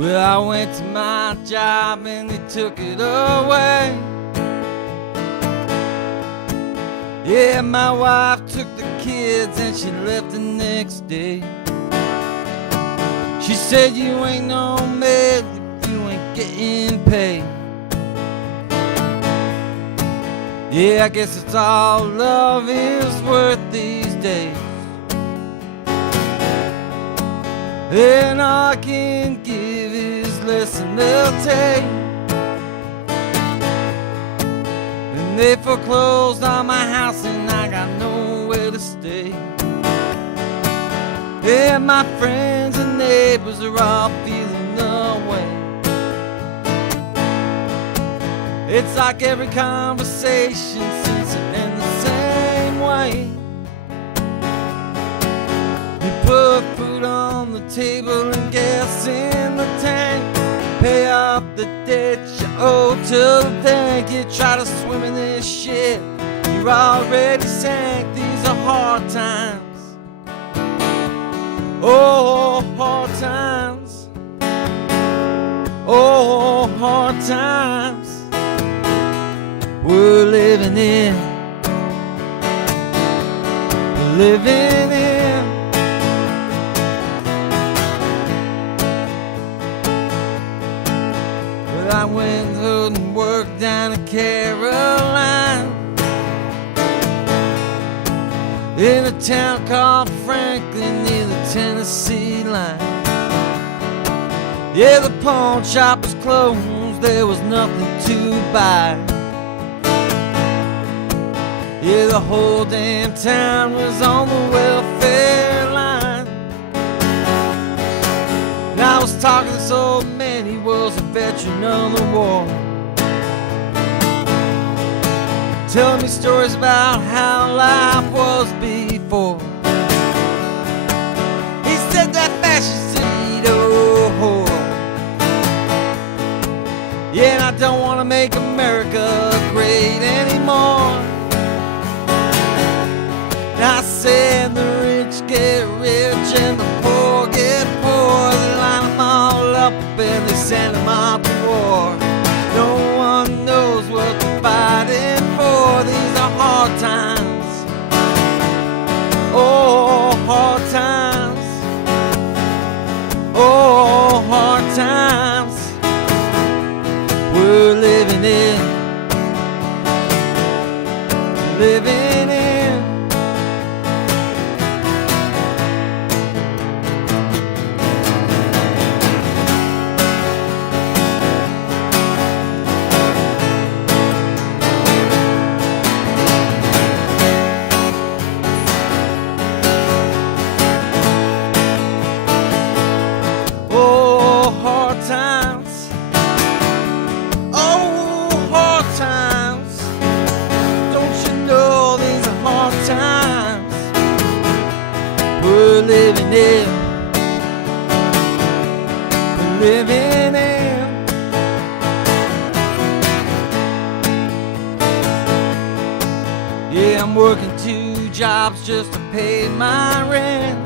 Well, I went to my job and they took it away. Yeah, my wife took the kids and she left the next day. She said, you ain't no maid if you ain't getting paid. Yeah, I guess it's all love is worth these days. And all I can give is less than they'll take. And they foreclosed on my house and I got nowhere to stay. Yeah, my friends and neighbors are all feeling the way. It's like every conversation seems to end the same way. You put food on the table and gas in the tank. Pay off the debt you owe till the bank. You try to swim in this shit, you're already sank. These are hard times. Oh, hard times. Oh, hard times we're living in. We're living in. Well, I went and worked down in Carolina, in a town called Franklin near the Tennessee line. Yeah, the pawn shop was closed, there was nothing to buy. Yeah, the whole damn town was on the welfare line. And I was talking to this old man, he was a veteran of the war, telling me stories about how life was before. He said that fascist oh, yeah, and I don't want to make America great anymore. And I said the rich get rich and the poor get poor. They line them all up and they send them out to war. No one knows what they're fighting for. These are hard times. Oh, hard times. Oh, hard times we're living in. Living in. We're living in. We're living in. Yeah, I'm working 2 jobs just to pay my rent.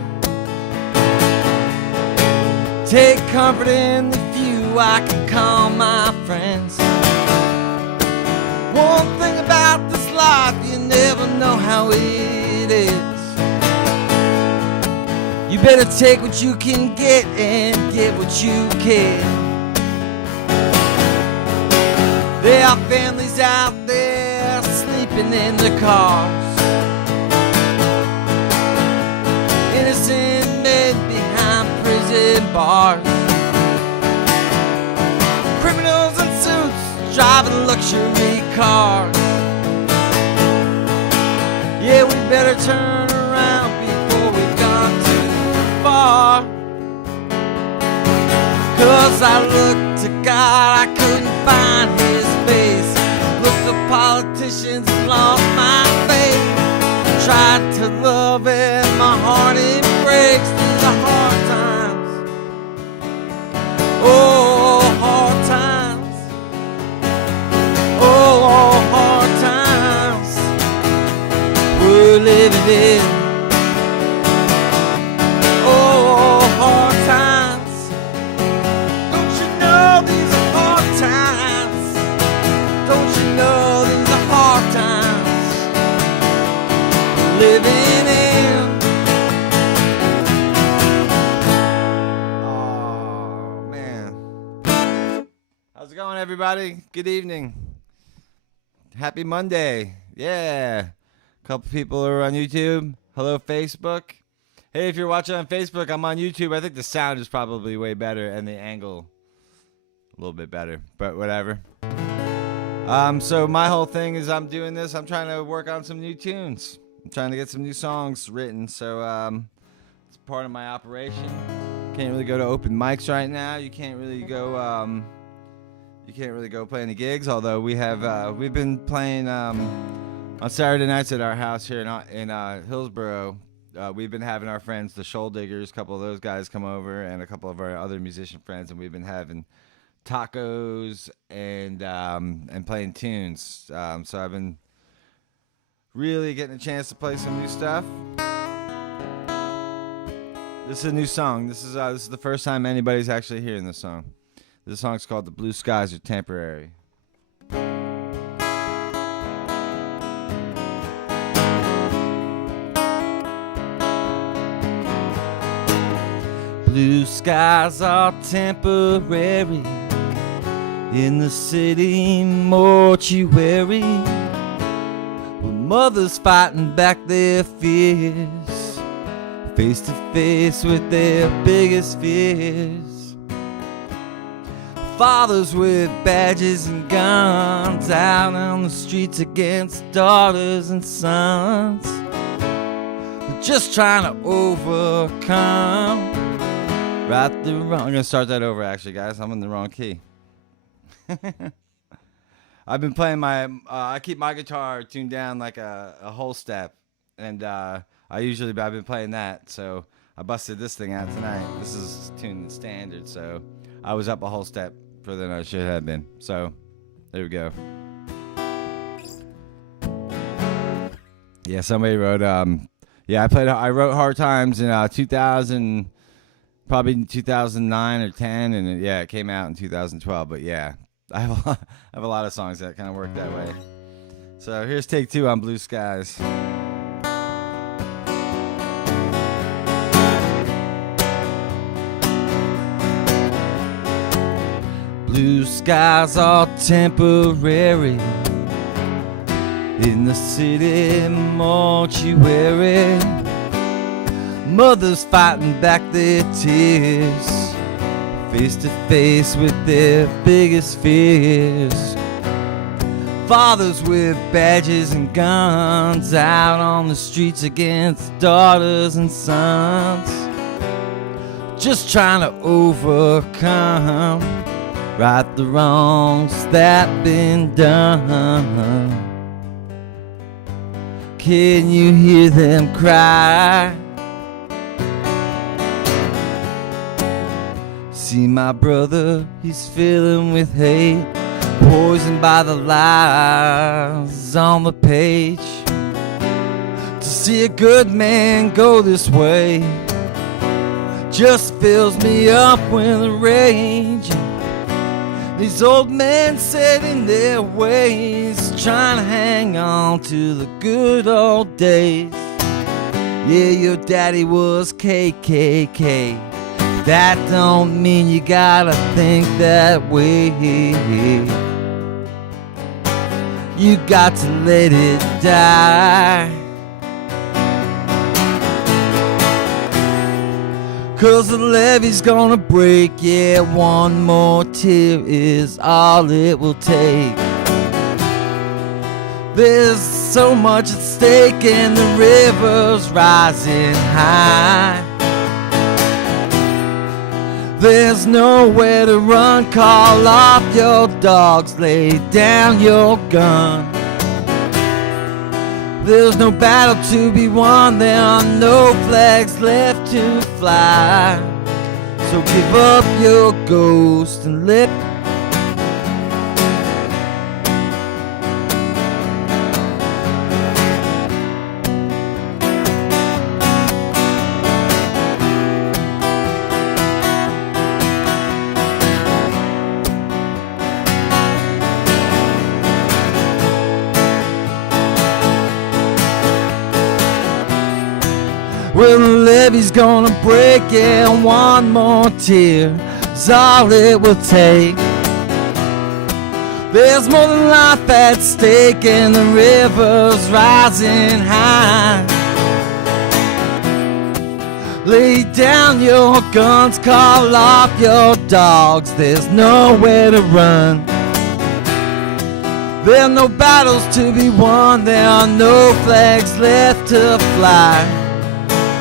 Take comfort in the few I can call my friends. One thing about this life, you never know how it is. You better take what you can get and get what you can. There are families out there sleeping in their cars, innocent men behind prison bars, criminals in suits driving luxury cars. Yeah, we better turn around before we've gone too far. 'Cause I looked to God, I couldn't find His face. Looked to politicians and lost my faith. Tried to love and my heart it breaks. These are hard times. Oh, hard times. Oh, hard times we're living in. Oh, hard times. Don't How's it going, everybody? Good evening. Happy Monday. Yeah. A couple people are on YouTube. Hello, Facebook. Hey, if you're watching on Facebook, I'm on YouTube. I think the sound is probably way better and the angle a little bit better, but whatever. So my whole thing is I'm doing this. I'm trying to work on some new tunes. I'm trying to get some new songs written. So it's part of my operation. Can't really go to open mics right now. You can't really go play any gigs. Although we've been playing on Saturday nights at our house here in Hillsboro. We've been having our friends, the Shoal Diggers, a couple of those guys come over, and a couple of our other musician friends, and we've been having tacos and playing tunes. So I've been really getting a chance to play some new stuff. This is a new song. This is the first time anybody's actually hearing this song. This song's called "The Blue Skies Are Temporary." Blue skies are temporary in the city mortuary, with mothers fighting back their fears, face to face with their biggest fears. Fathers with badges and guns out on the streets against daughters and sons, just trying to overcome. Right the wrong. I'm gonna start that over, actually, guys. I'm in the wrong key. I've been playing I keep my guitar tuned down like a whole step, and I've been playing that. So I busted this thing out tonight. This is tuned standard, so I was up a whole step further than I should have been. So there we go. Yeah, somebody wrote. I wrote Hard Times in 2000. Probably in 2009 or 10, and it came out in 2012. But yeah, I have a lot of songs that kind of work that way. So here's take 2 on Blue Skies. Blue skies are temporary in the city mortuary, mothers fighting back their tears, face to face with their biggest fears. Fathers with badges and guns out on the streets against daughters and sons, just trying to overcome, right the wrongs that been done. Can you hear them cry? See my brother, he's filling with hate, poisoned by the lies on the page. To see a good man go this way just fills me up with rage. These old men set in their ways, trying to hang on to the good old days. Yeah, your daddy was KKK. That don't mean you gotta think that way. You got to let it die. 'Cause the levee's gonna break, yeah, one more tear is all it will take. There's so much at stake and the river's rising high. There's nowhere to run, call off your dogs, lay down your gun. There's no battle to be won, there are no flags left to fly. So give up your ghost and let well, the levee's gonna break, yeah, one more tear is all it will take. There's more than life at stake and the river's rising high. Lay down your guns, call off your dogs, there's nowhere to run. There are no battles to be won, there are no flags left to fly.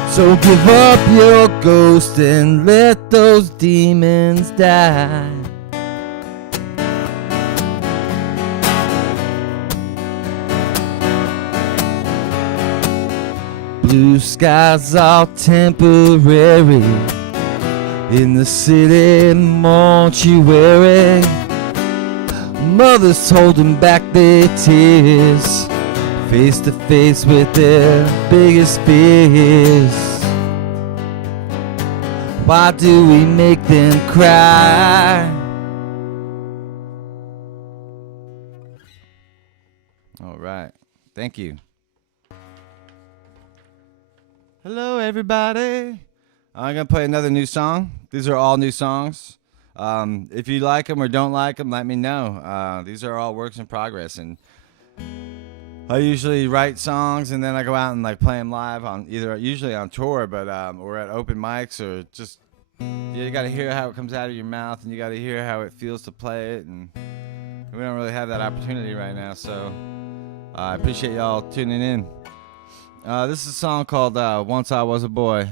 So give up your ghost and let those demons die. Blue skies are temporary in the city mortuary. Mothers holding back their tears, face to face with their biggest fears. Why do we make them cry? All right, thank you. Hello, everybody. I'm going to play another new song. These are all new songs. If you like them or don't like them, let me know. These are all works in progress. And I usually write songs and then I go out and like play them live on usually on tour, but or at open mics, or just you got to hear how it comes out of your mouth and you got to hear how it feels to play it. And we don't really have that opportunity right now. So I appreciate y'all tuning in. This is a song called Once I Was a Boy.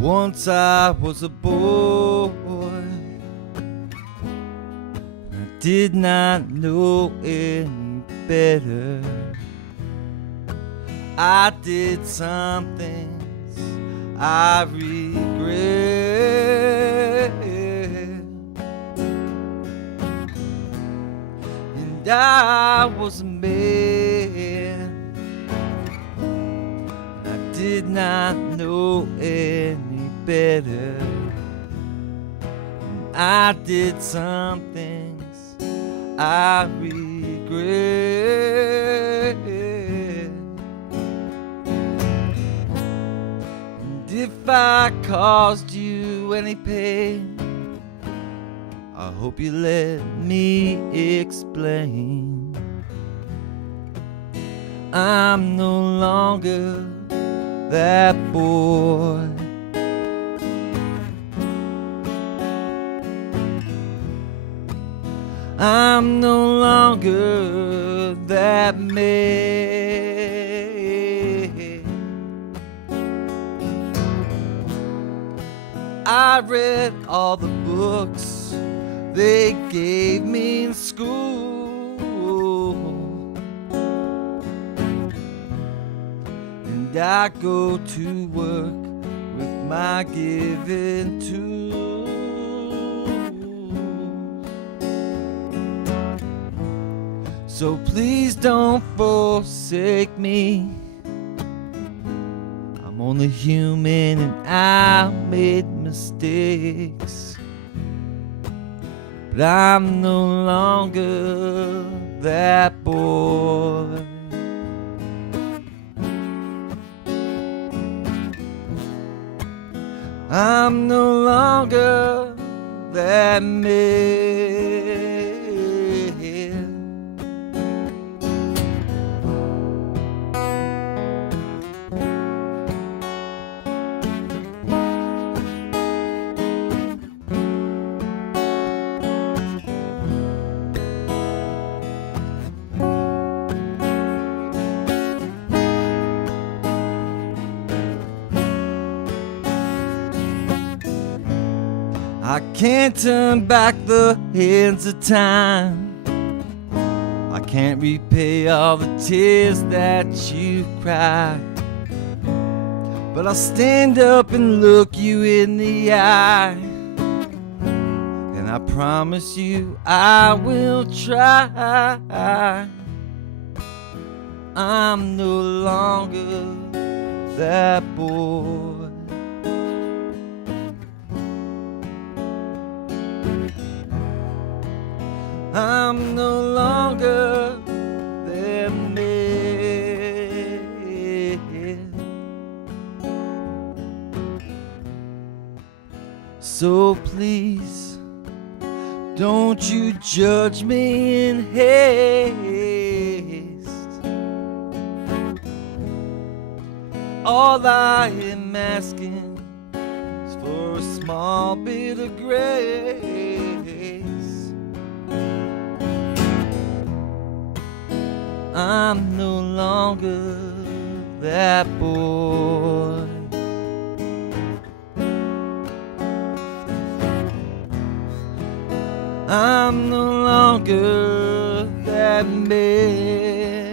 Once I was a boy, I did not know any better. I did some things I regret, and I was a man. I did not know any better. I did some things I regret. And if I caused you any pain, I hope you let me explain. I'm no longer that boy. I'm no longer that man. I read all the books they gave me in school, and I go to work with my given tools. So please don't forsake me. I'm only human and I made mistakes, but I'm no longer that boy. I'm no longer that man. I can't turn back the hands of time. I can't repay all the tears that you cried, but I'll stand up and look you in the eye, and I promise you I will try. I'm no longer that boy. I'm no longer their man. So please, don't you judge me in haste. All I am asking is for a small bit of grace. I'm no longer that boy. I'm no longer that man.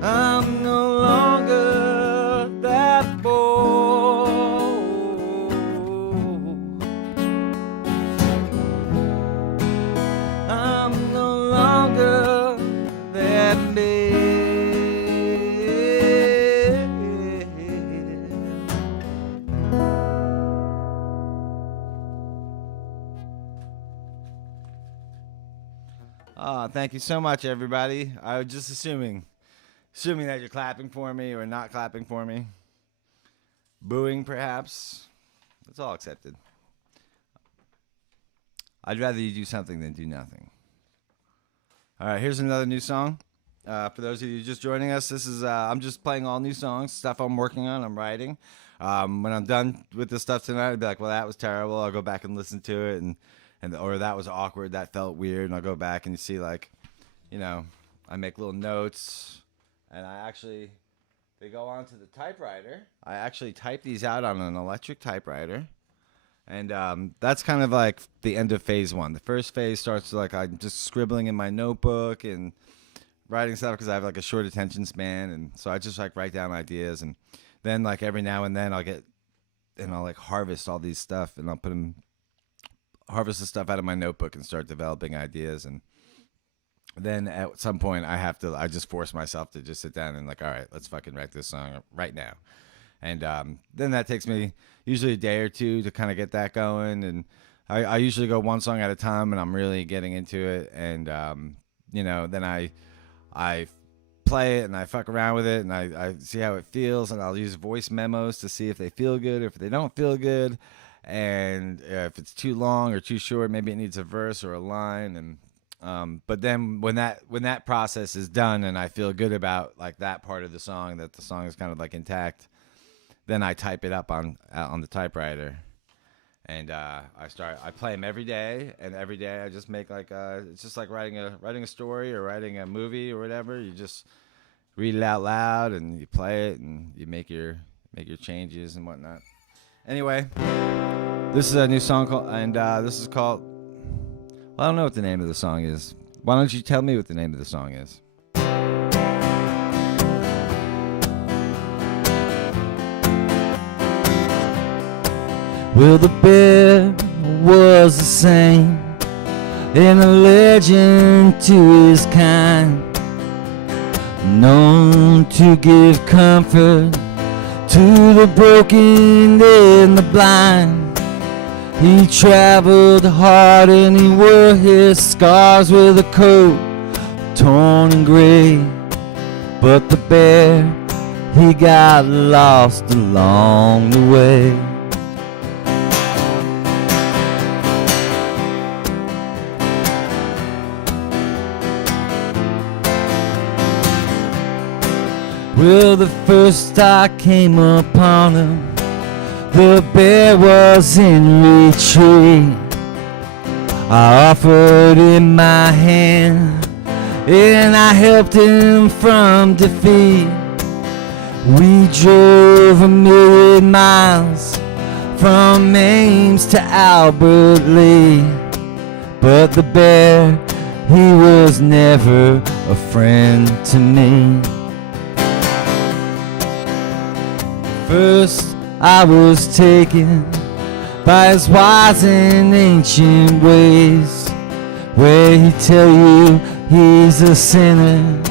I'm no longer that boy. I'm no longer that man. Thank you so much, everybody. I was just assuming that you're clapping for me or not clapping for me. Booing, perhaps. It's all accepted. I'd rather you do something than do nothing. All right, here's another new song. For those of you just joining us, this is I'm just playing all new songs, stuff I'm working on, I'm writing. When I'm done with this stuff tonight, I'll be like, well, that was terrible. I'll go back and listen to it, and or that was awkward, that felt weird, and I'll go back and see, like, you know, I make little notes, and they go onto the typewriter. I actually type these out on an electric typewriter, and that's kind of like the end of phase one. The first phase starts like I'm just scribbling in my notebook and writing stuff because I have like a short attention span, and so I just like write down ideas, and then like every now and then I'll like harvest all these stuff, and I'll harvest the stuff out of my notebook and start developing ideas. And then at some point I just force myself to just sit down and like, all right, let's fucking write this song right now. And then that takes me usually a day or two to kind of get that going. And I usually go one song at a time, and I'm really getting into it. And then I play it and I fuck around with it, and I see how it feels, and I'll use voice memos to see if they feel good or if they don't feel good. And if it's too long or too short, maybe it needs a verse or a line. And but then when that process is done and I feel good about like that part of the song, that the song is kind of like intact, then I type it up on the typewriter, and I play them every day, and every day I just make like it's just like writing a story or writing a movie or whatever. You just read it out loud and you play it and you make your changes and whatnot. Anyway, this is a new song this is called, well, I don't know what the name of the song is. Why don't you tell me what the name of the song is? Well, the bear was the same, and a legend to his kind, known to give comfort to the broken and the blind. He traveled hard and he wore his scars with a coat torn and gray. But the bear, he got lost along the way. Well, the first I came upon him, the bear was in retreat. I offered him my hand, and I helped him from defeat. We drove 1,000,000 miles from Ames to Albert Lee. But the bear, he was never a friend to me. First I was taken by his wise and ancient ways, where he'd tell you he's a sinner,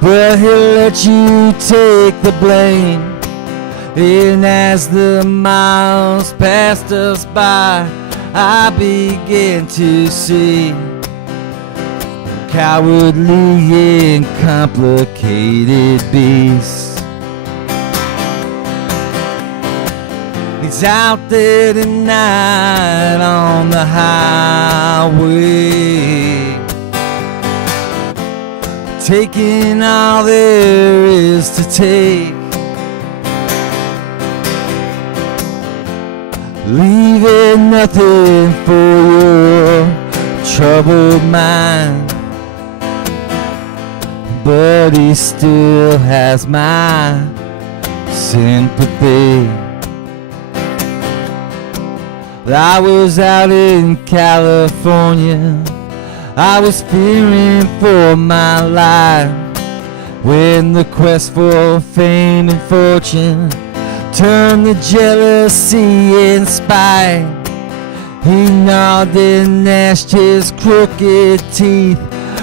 but he'll let you take the blame. And as the miles passed us by, I began to see cowardly and complicated beast. He's out there tonight on the highway, taking all there is to take, leaving nothing for your troubled mind. But he still has my sympathy. I was out in California, I was fearing for my life, when the quest for fame and fortune turned to jealousy and spite. He gnawed and gnashed his crooked teeth,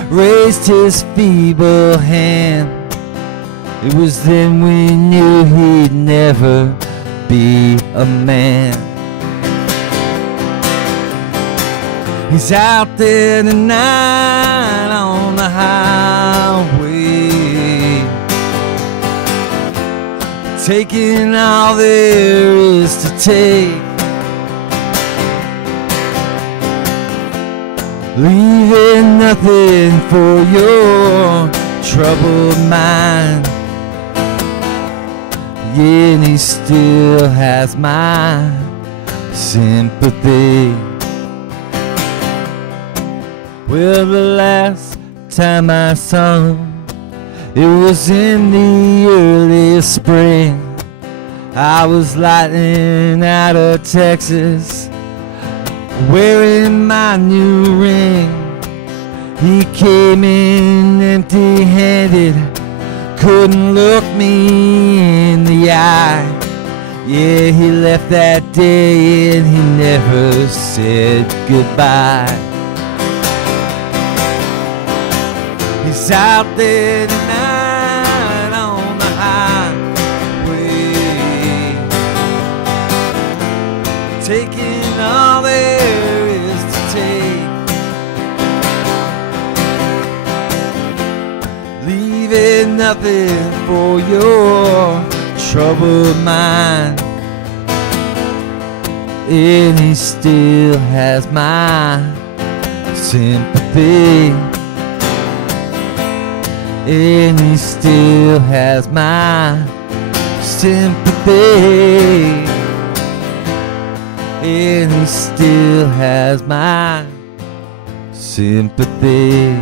raised his feeble hand. It was then we knew he'd never be a man. He's out there tonight on the highway, taking all there is to take, leaving nothing for your troubled mind. Yeah, and he still has my sympathy. Well, the last time I saw him, it was in the early spring. I was lighting out of Texas, wearing my new ring. He came in empty-handed, couldn't look me in the eye. Yeah, he left that day and he never said goodbye. He's out there tonight on the highway, taking all there is to take, leaving nothing for your troubled mind. And he still has my sympathy. And he still has my sympathy. And he still has my sympathy.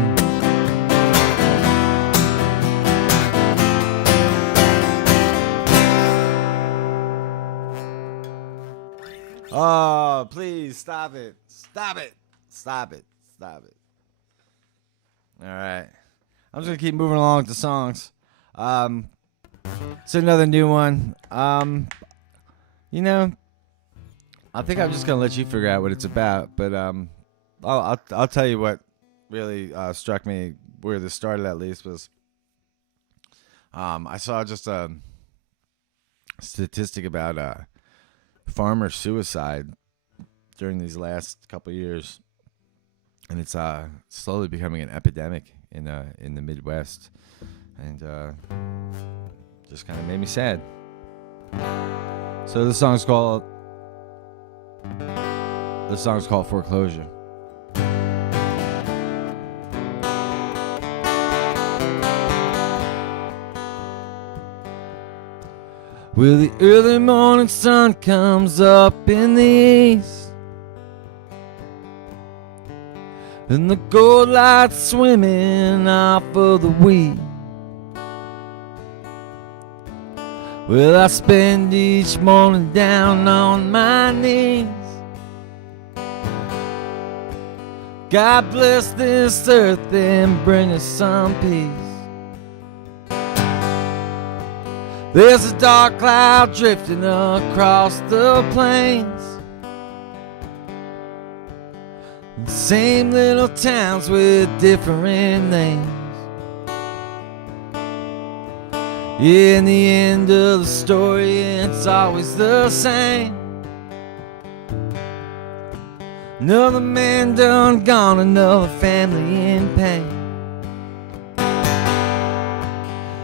Oh, please stop it. Stop it. Stop it. Stop it. All right. I'm just going to keep moving along with the songs. It's another new one. You know, I think I'm just going to let you figure out what it's about. But I'll tell you what really struck me, where this started at least, was I saw just a statistic about farmer suicide during these last couple of years. And it's slowly becoming an epidemic in the Midwest, and just kind of made me sad. So the song's called Foreclosure. Well, the early morning sun comes up in the east, and the gold light swimming off of the wheat. Well, I spend each morning down on my knees. God bless this earth and bring us some peace. There's a dark cloud drifting across the plains. Same little towns with different names. In the end of the story, it's always the same. Another man done gone, another family in pain.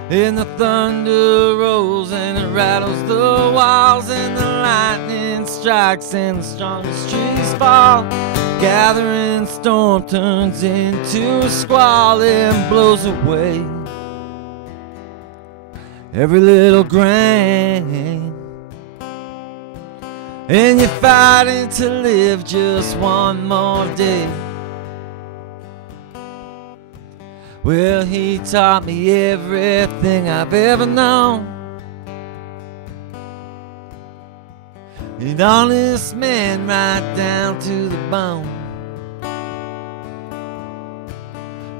And the thunder rolls and it rattles the walls, and the lightning strikes and the strongest trees fall. Gathering storm turns into a squall and blows away every little grain. And you're fighting to live just one more day. Well, he taught me everything I've ever known. An honest man right down to the bone.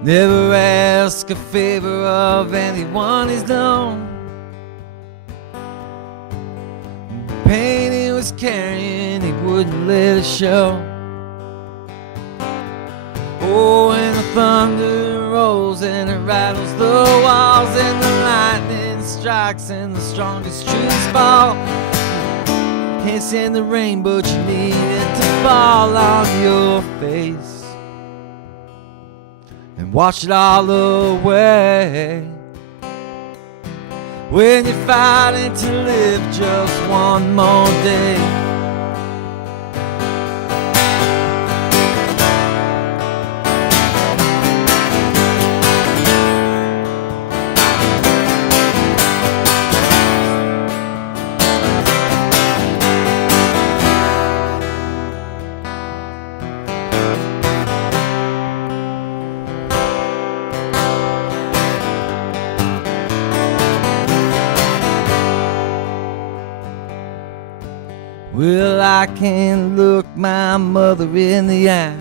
Never ask a favor of anyone he's known. The pain he was carrying, he wouldn't let it show. Oh, and the thunder rolls and it rattles the walls, and the lightning strikes and the strongest trees fall. Can't stand the rain, but you need it to fall on your face and wash it all away. When you're fighting to live just one more day. Well, I can't look my mother in the eye.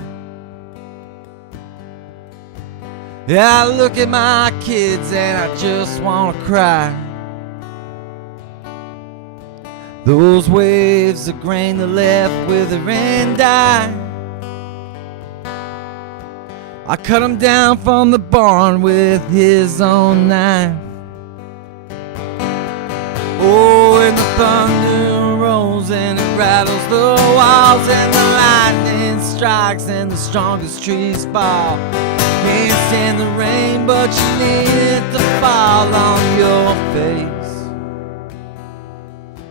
Yeah, I look at my kids and I just want to cry. Those waves of grain that left wither and die, I cut them down from the barn with his own knife. Oh, and the thunder rolls and it rattles the walls, and the lightning strikes and the strongest trees fall. Can't stand the rain, but you need it to fall on your face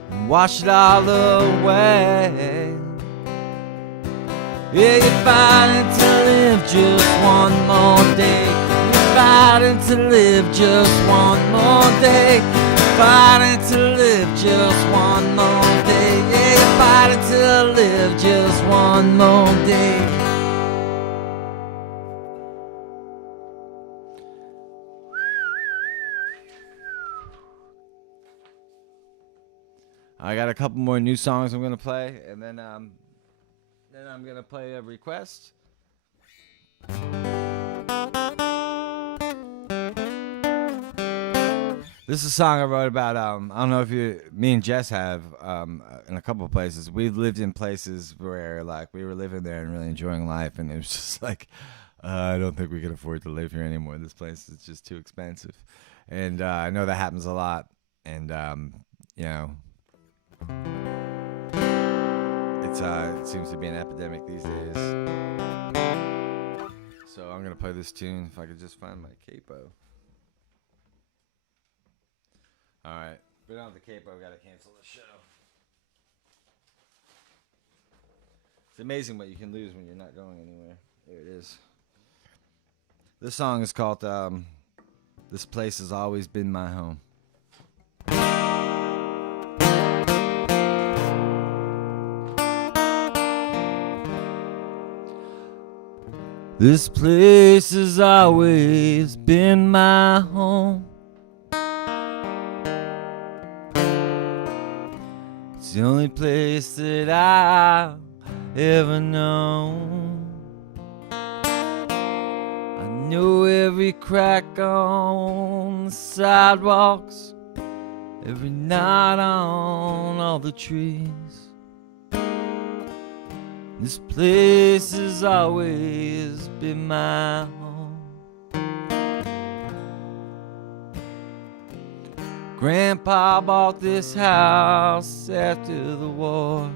and wash it all away. Yeah, you're fighting to live just one more day. You're fighting to live just one more day. Fighting to live just one more day. Yeah, you're fighting to live just one more day. I got a couple more new songs I'm gonna play, and then I'm gonna play a request. This is a song I wrote about. I don't know if me and Jess have in a couple of places. We've lived in places where like we were living there and really enjoying life, and it was just like I don't think we can afford to live here anymore. This place is just too expensive, and I know that happens a lot. And you know, it seems to be an epidemic these days. So I'm gonna play this tune if I could just find my capo. Alright, if we don't have the capo, I've got to cancel the show. It's amazing what you can lose when you're not going anywhere. There it is. This song is called This Place Has Always Been My Home. This place has always been my home. It's the only place that I've ever known. I know every crack on the sidewalks, every knot on all the trees. This place has always been my home. Grandpa bought this house after the war.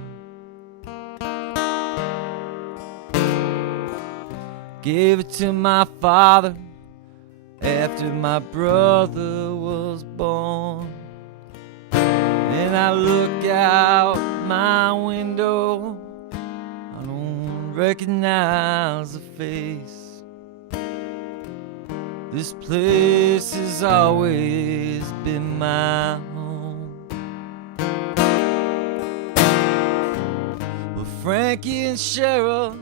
Gave it to my father after my brother was born. And I look out my window, I don't recognize a face. This place has always been my home. Well, Frankie and Cheryl,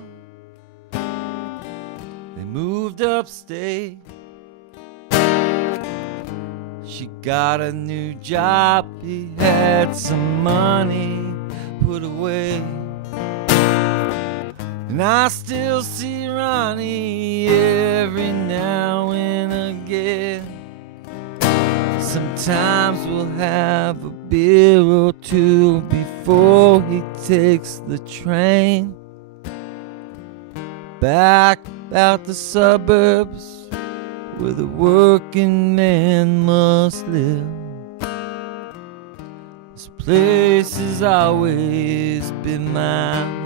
they moved upstate. She got a new job, he had some money put away. And I still see Ronnie every now and again. Sometimes we'll have a beer or two before he takes the train back out the suburbs where the working man must live. This place has always been my home.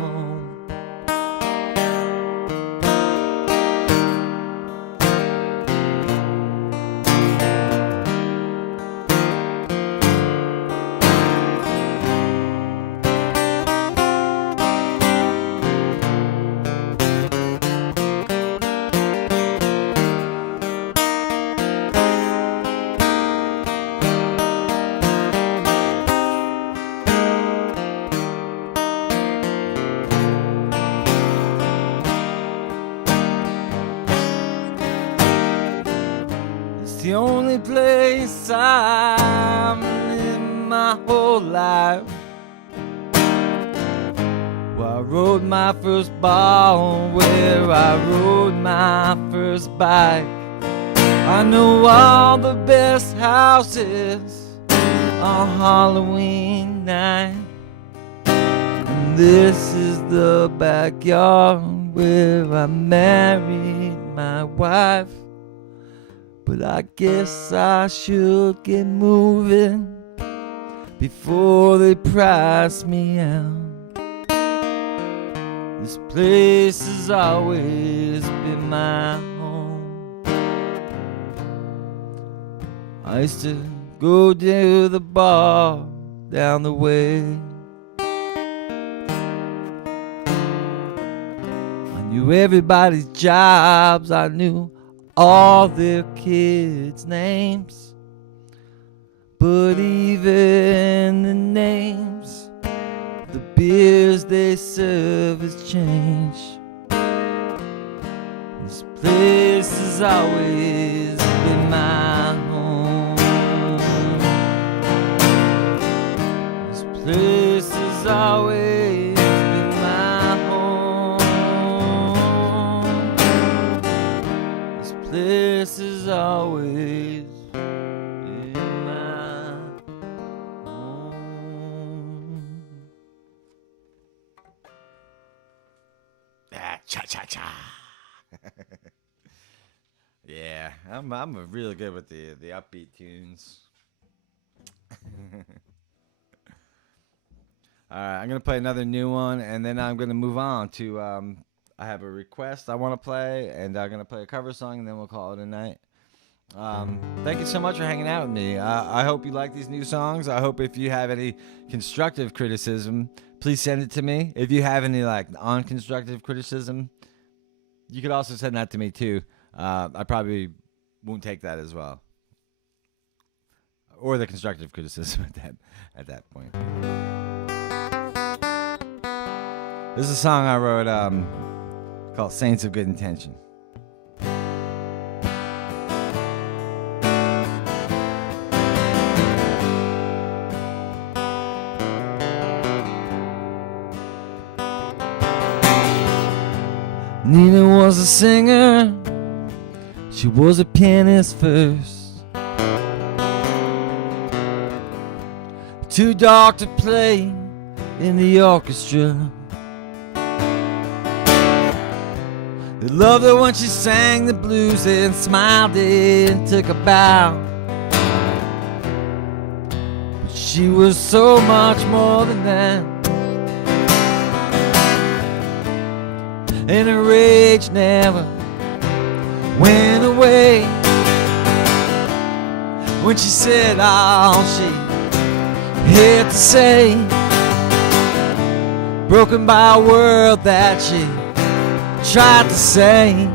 The only place I've lived my whole life, where I rode my first ball, where I rode my first bike. I know all the best houses on Halloween night. And this is the backyard where I married my wife. But I guess I should get moving before they price me out. This place has always been my home. I used to go to the bar down the way. I knew everybody's jobs, I knew all their kids' names, but even the names, the beers they serve has changed. This place has always been my home. This place has always been my home. This place has always been my home. Cha-cha-cha. Yeah, I'm really good with the upbeat tunes. All right, I'm gonna play another new one, and then I'm gonna move on to I have a request I want to play, and I'm gonna play a cover song, and then we'll call it a night. Thank you so much for hanging out with me. I hope you like these new songs. I hope if you have any constructive criticism, please send it to me. If you have any like non-constructive criticism, you could also send that to me too. I probably won't take that as well, or the constructive criticism at that point. This is a song I wrote called "Saints of Good Intention." Nina was a singer, she was a pianist first. Too dark to play in the orchestra. They loved her when she sang the blues and smiled and took a bow. But she was so much more than that. And her rage never went away when she said all she had to say, broken by a world that she tried to say.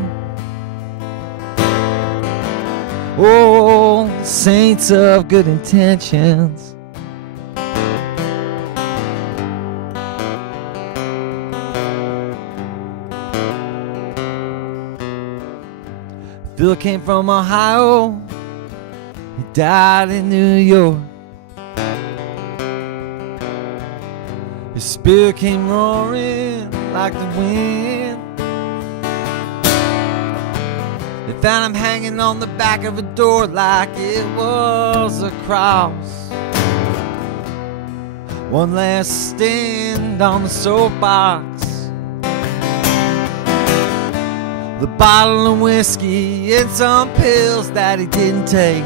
Oh, saints of good intentions. Bill came from Ohio, he died in New York. His spirit came roaring like the wind. They found him hanging on the back of a door like it was a cross. One last stand on the soapbox. The bottle of whiskey and some pills that he didn't take.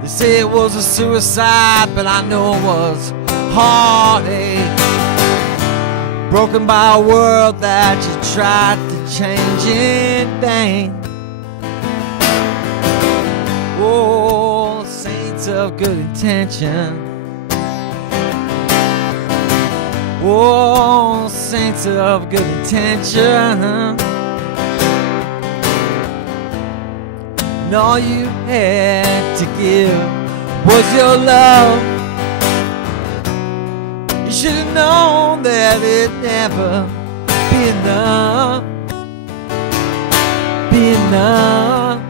They say it was a suicide, but I know it was heartache. Broken by a world that you tried to change in vain. Oh, saints of good intention. Oh, saints of good intention. And all you had to give was your love. You should have known that it'd never be enough. Be enough.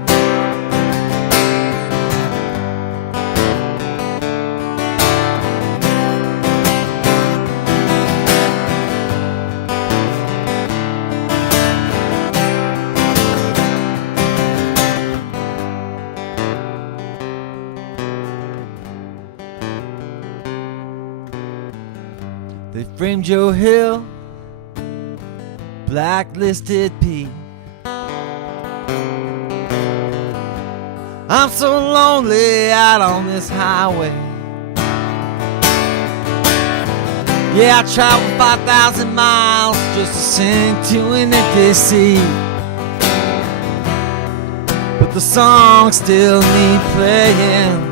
They framed Joe Hill, blacklisted Pete. I'm so lonely out on this highway. Yeah, I traveled 5,000 miles just to sing to an empty seat. But the songs still need playing.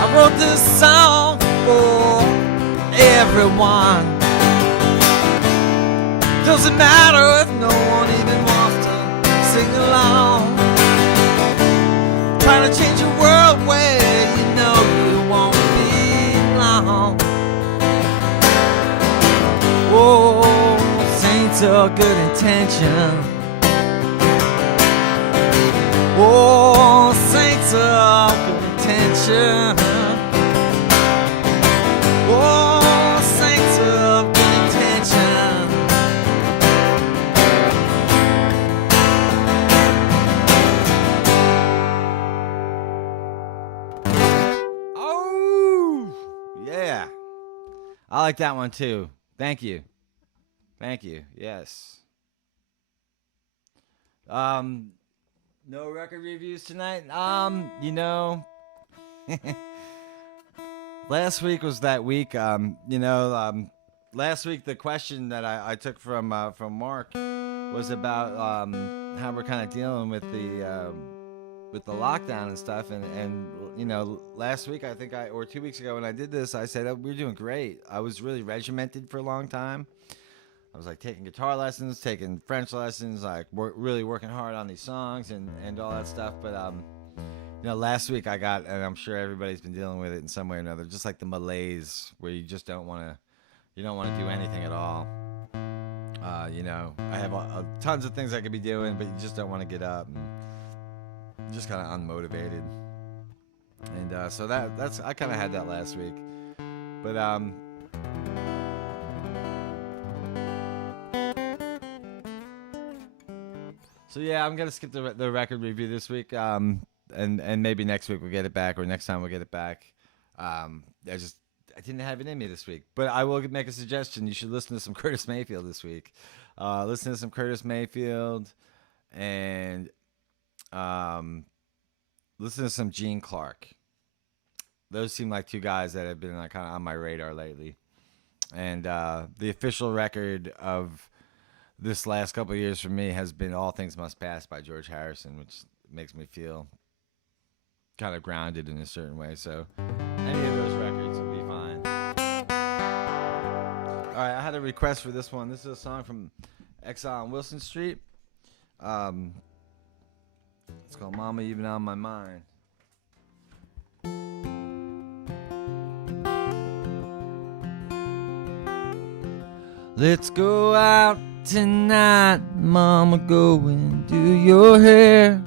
I wrote this song for everyone. Doesn't matter if no one even wants to sing along. Trying to change a world where you know you won't be long. Oh, saints of good intention. Oh, saints of good intention. Oh, saints of good intention. Oh, yeah. I like that one too. Thank you. Thank you. Yes. No record reviews tonight. Last week was that week. Last week the question that I took from Mark was about how we're kind of dealing with the lockdown and stuff. And last week or 2 weeks ago when I did this, I said we're doing great. I was really regimented for a long time. I was like taking guitar lessons, taking French lessons, like really working hard on these songs and all that stuff. But last week I got, and I'm sure everybody's been dealing with it in some way or another, just like the malaise where you just don't want to do anything at all. I have tons of things I could be doing, but you just don't want to get up, and just kind of unmotivated. And so that's I kind of had that last week, but so yeah, I'm gonna skip the record review this week, and maybe next week we'll get it back, or next time we'll get it back. I didn't have it in me this week, but I will make a suggestion. You should listen to some Curtis Mayfield this week. Listen to some Curtis Mayfield and listen to some Gene Clark. Those seem like two guys that have been like kind of on my radar lately. And the official record of this last couple of years for me has been All Things Must Pass by George Harrison, which makes me feel kind of grounded in a certain way. So any of those records would be fine. All right, I had a request for this one. This is a song from Exile on Wilson Street. It's called Mama, You've Been On My Mind. Let's go out tonight, Mama, go and do your hair.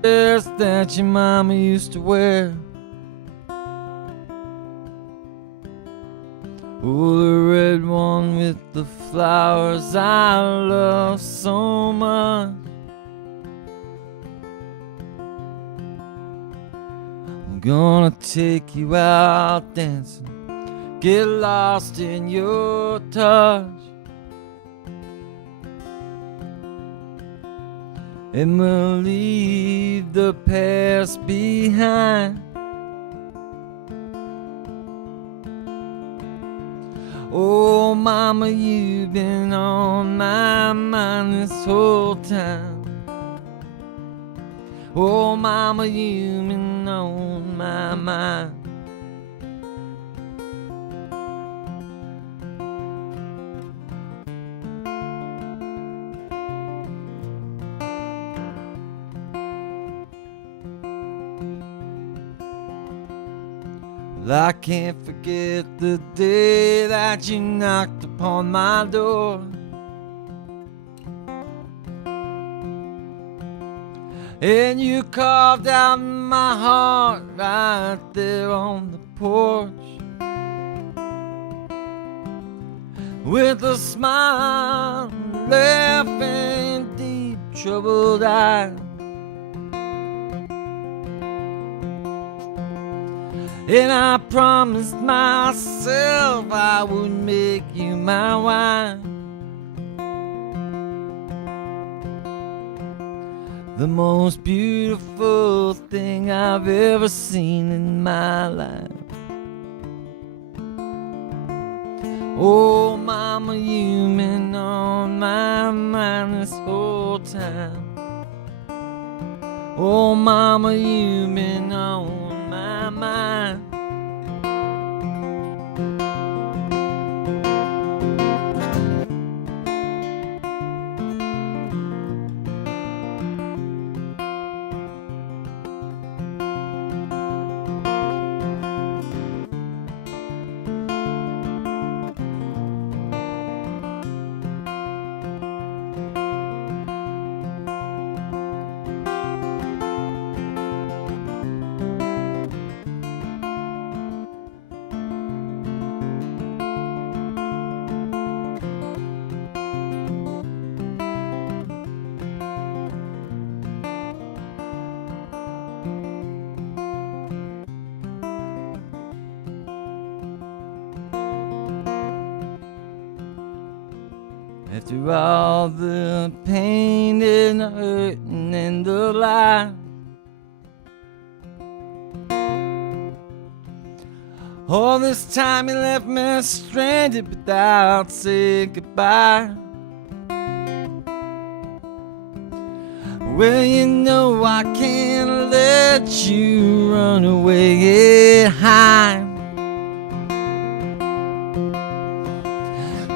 Dress that your mama used to wear. Oh, the red one with the flowers I love so much. I'm gonna take you out dancing, get lost in your touch, and we'll leave the past behind. Oh, Mama, you've been on my mind this whole time. Oh, Mama, you've been on my mind. Well, I can't forget the day that you knocked upon my door, and you carved out my heart right there on the porch, with a smile, laughing, deep troubled eyes. And I promised myself I would make you my wife. The most beautiful thing I've ever seen in my life. Oh, Mama, you've been on my mind this whole time. Oh, Mama, you've been on my mind. After all the pain and the hurting and the lie, all this time you left me stranded without saying goodbye. Well, you know I can't let you run away and hide.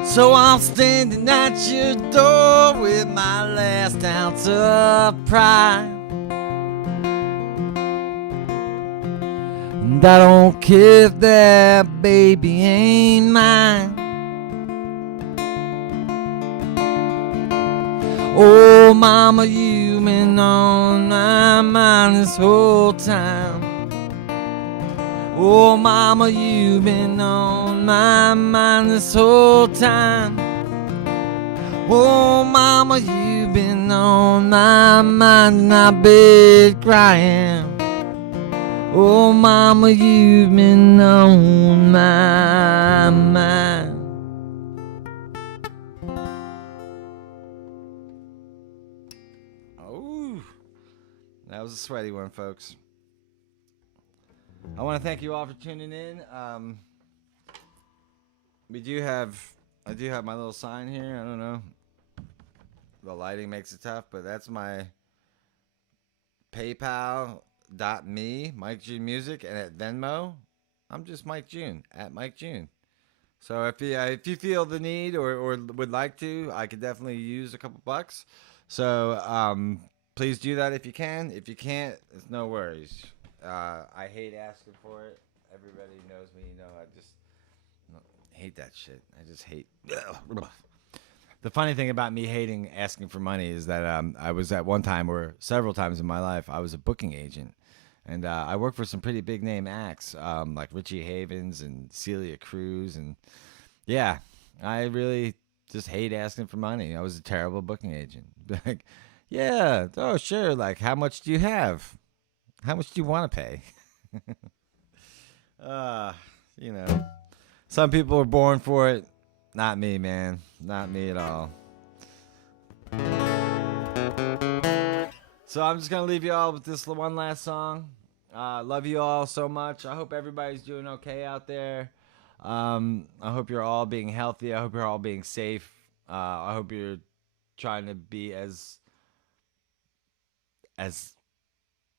So I'm standing at your door with my last ounce of pride. And I don't care if that baby ain't mine. Oh, Mama, you've been on my mind this whole time. Oh, Mama, you've been on my mind this whole time. Oh, Mama, you've been on my mind, and I've been crying. Oh, mama, you've been on my mind. Oh, that was a sweaty one, folks. I want to thank you all for tuning in. I do have my little sign here. I don't know. The lighting makes it tough, but that's my PayPal.me, Mike June Music, and at Venmo, I'm just Mike June, at Mike June. So if you feel the need or would like to, I could definitely use a couple bucks. So please do that if you can. If you can't, it's no worries. I hate asking for it. Everybody knows me. You know, I just hate that shit. I just hate. The funny thing about me hating asking for money is that I was at one time or several times in my life, I was a booking agent. And I worked for some pretty big name acts like Richie Havens and Celia Cruz. And yeah, I really just hate asking for money. I was a terrible booking agent. Like, yeah, oh, sure. Like, how much do you have? How much do you want to pay? You know, some people are born for it. Not me, man. Not me at all. So I'm just going to leave you all with this one last song. Love you all so much. I hope everybody's doing okay out there. I hope you're all being healthy. I hope you're all being safe. I hope you're trying to be as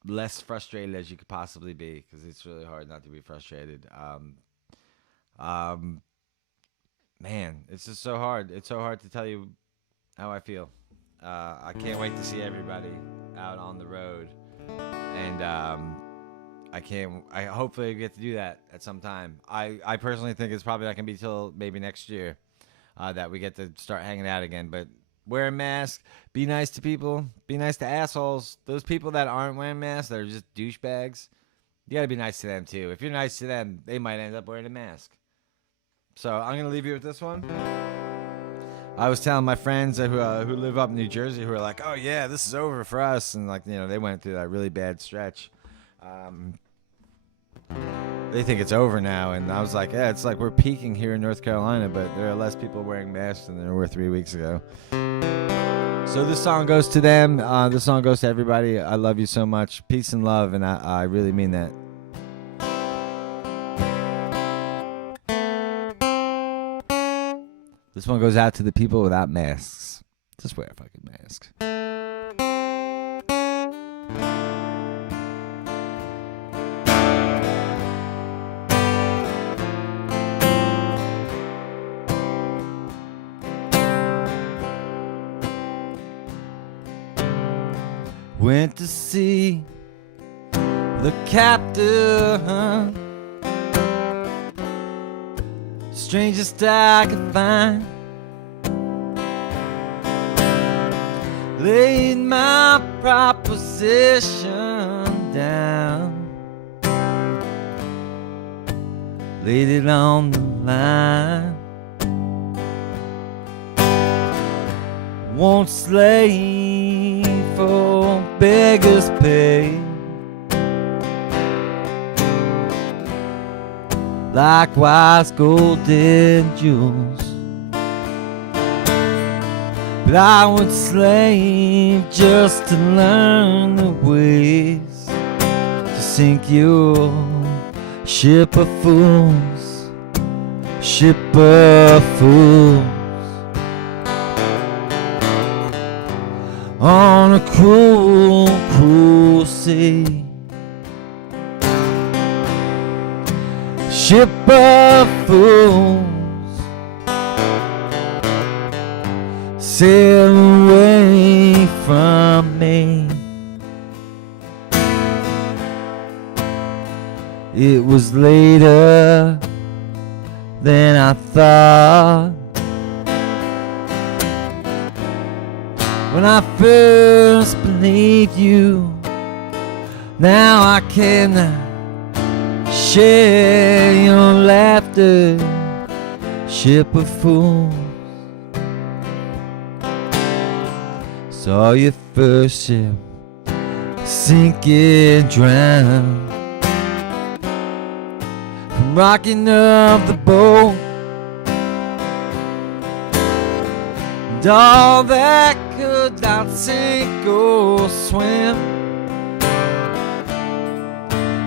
less frustrated as you could possibly be, because it's really hard not to be frustrated. Man, it's just so hard. It's so hard to tell you how I feel. I can't wait to see everybody out on the road, and I hopefully get to do that at some time. I personally think it's probably not gonna be till maybe next year that we get to start hanging out again. But wear a mask, be nice to people, be nice to assholes. Those people that aren't wearing masks, that are just douchebags, you gotta be nice to them too. If you're nice to them, they might end up wearing a mask. So I'm gonna leave you with this one. I was telling my friends who live up in New Jersey, who are like, "Oh yeah, this is over for us," and like, you know, they went through that really bad stretch. They think it's over now, and I was like, yeah, it's like we're peaking here in North Carolina, but there are less people wearing masks than there were 3 weeks ago. So this song goes to them. This song goes to everybody. I love you so much. Peace and love, and I really mean that. This one goes out to the people without masks. Just wear a fucking mask. Went to see the captain, strangest I could find. Laid my proposition down, laid it on the line. Won't slave for beggars' pay. Likewise golden jewels, but I would slave just to learn the ways to sink your ship of fools, ship of fools. On a cruel, cruel sea, ship of fools, sail away from me. It was later than I thought, when I first believed you. Now I cannot share your laughter, ship of fools. Saw your first ship sink and drown, rocking up the boat, and all that could not sink or swim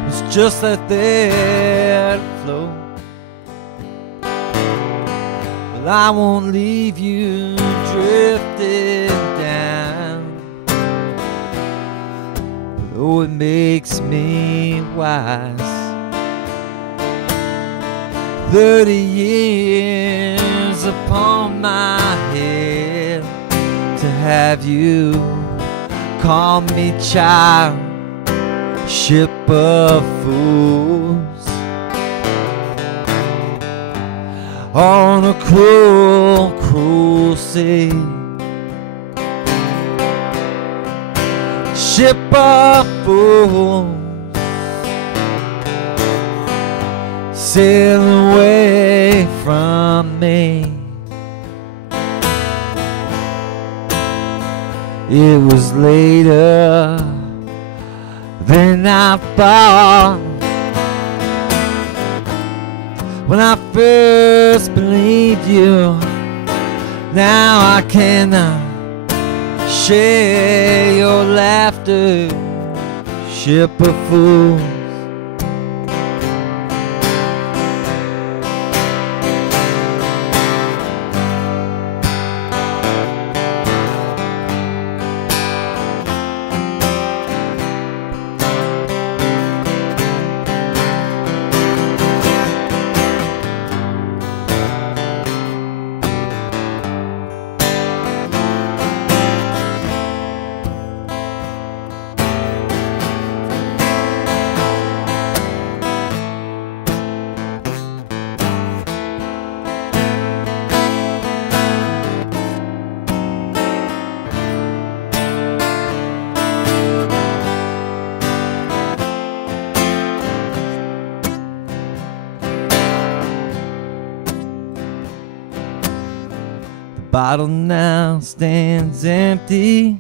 was just that there to float. But I won't leave you drifting down. Oh, it makes me wise. 30 years upon my head to have you call me child, ship of fools, on a cruel, cruel sea. Ship of fools, sail away from me. It was later than I thought when I first believed you. Now I cannot share your laughter, ship of fools. The bottle now stands empty,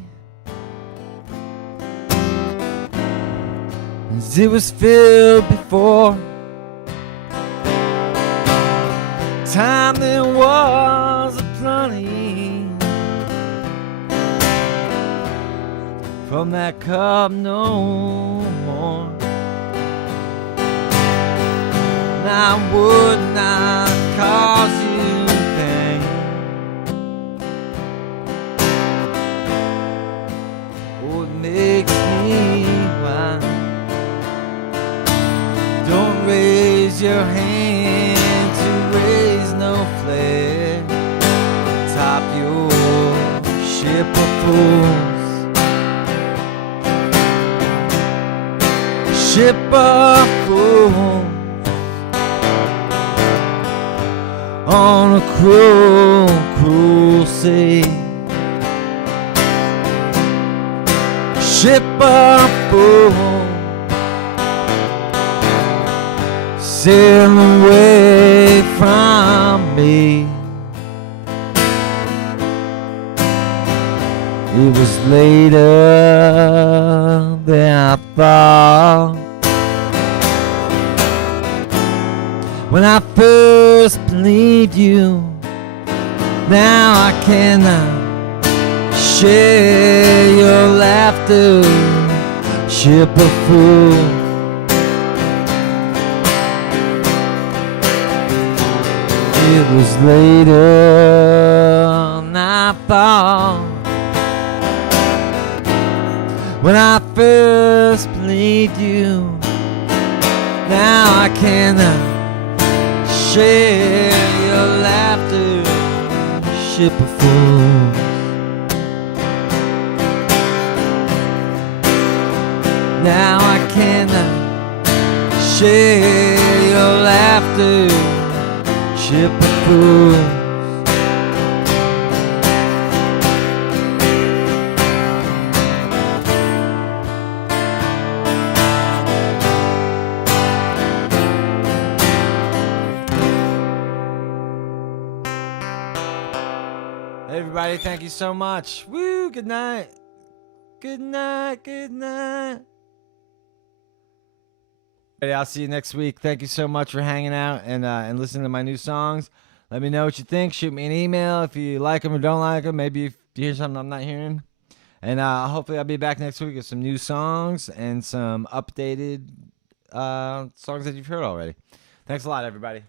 as it was filled before. Time there was aplenty from that cup no more. And I would not cause you pain. Oh, it makes me wild. Don't raise your hand to raise no flag. Top your ship of fools, ship of fools, on a cruel, cruel sea. Ship of fools, sail away from me. It was later than I thought when I first believed you. Now I cannot share your laughter, ship of fools. It was later than I thought when I first believed you. Now I cannot share your laughter, ship of fools. Now I cannot share your laughter, ship of fools. Everybody, thank you so much. Woo, good night. Good night, good night. Hey, I'll see you next week. Thank you so much for hanging out and listening to my new songs. Let me know what you think. Shoot me an email if you like them or don't like them. Maybe if you hear something I'm not hearing. And hopefully I'll be back next week with some new songs and some updated songs that you've heard already. Thanks a lot, everybody.